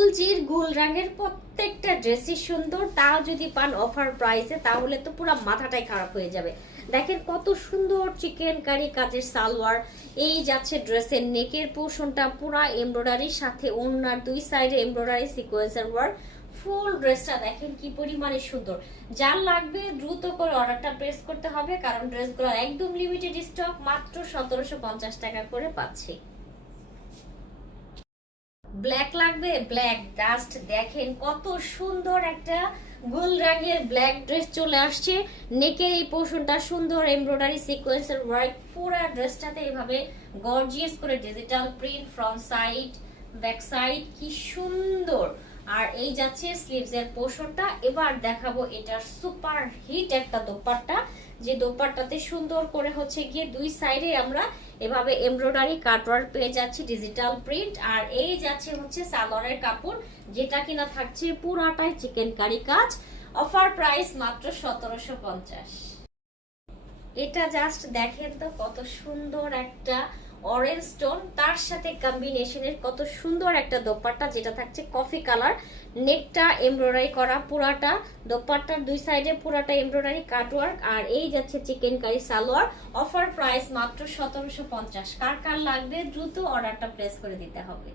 ফুলজির গোল রঙের প্রত্যেকটা ড্রেসই সুন্দর, তাও যদি পান অফার প্রাইসে তাহলে তো পুরো মাথাটাই খারাপ হয়ে যাবে। দেখেন কত সুন্দর চিকেন কারি কাজের সালোয়ার, এই যাচ্ছে ড্রেসের নেকের পোর্শনটা পুরা এমব্রয়ডারির সাথে ওড়নার দুই সাইডে এমব্রয়ডারি সিকোয়েন্সের ওয়ার্ক। ফুল ড্রেসটা দেখেন কি পরিমাণে সুন্দর। যার লাগবে দ্রুত করে অর্ডারটা প্লেস করতে হবে, কারণ ড্রেসগুলো একদম লিমিটেড স্টক, মাত্র 1750 টাকা করে পাচ্ছি। ব্ল্যাক লাগবে, ব্ল্যাক জাস্ট দেখেন কত সুন্দর একটা গোল রঙের ব্ল্যাক ড্রেস চলে আসছে। নেকের এই পোর্শনটা সুন্দর এমব্রয়ডারি সিকোয়েন্সের ওয়ার্ক, পুরো ড্রেসটাতে এভাবে গর্জিয়াস করে digital print, front side back side কি সুন্দর। আর এই যাচ্ছে স্লিভস এর পোর্শনটা। এবার দেখাবো এটার সুপার হিট একটা দোপাট্টা, যে দোপাট্টাতে সুন্দর করে হচ্ছে গিয়ে দুই সাইডে আমরা এভাবে এমব্রয়ডারি কাটওয়ার্ক পেয়ে যাচ্ছি, ডিজিটাল প্রিন্ট। আর এই যাচ্ছে হচ্ছে সালোয়ারের কাপড়, যেটা কিনা থাকছে পুরাটাই চিকেন কারি কাজ। অফার প্রাইস মাত্র 1750। এটা জাস্ট দেখেন তো কত সুন্দর একটা অরেঞ্জ টোন, তার সাথে কম্বিনেশনের কত সুন্দর একটা দোপাট্টা, যেটা থাকছে কফি কালার। নেকটা এমব্রয়ডারি করা পুরাটা, দোপাট্টার দুই সাইডে পুরাটা এমব্রয়ডারি কাটওয়ার্ক। আর এই যাচ্ছে chikankari salwar. Offer price মাত্র 1750। কার কার লাগবে দ্রুত অর্ডারটা প্লেস করে দিতে হবে।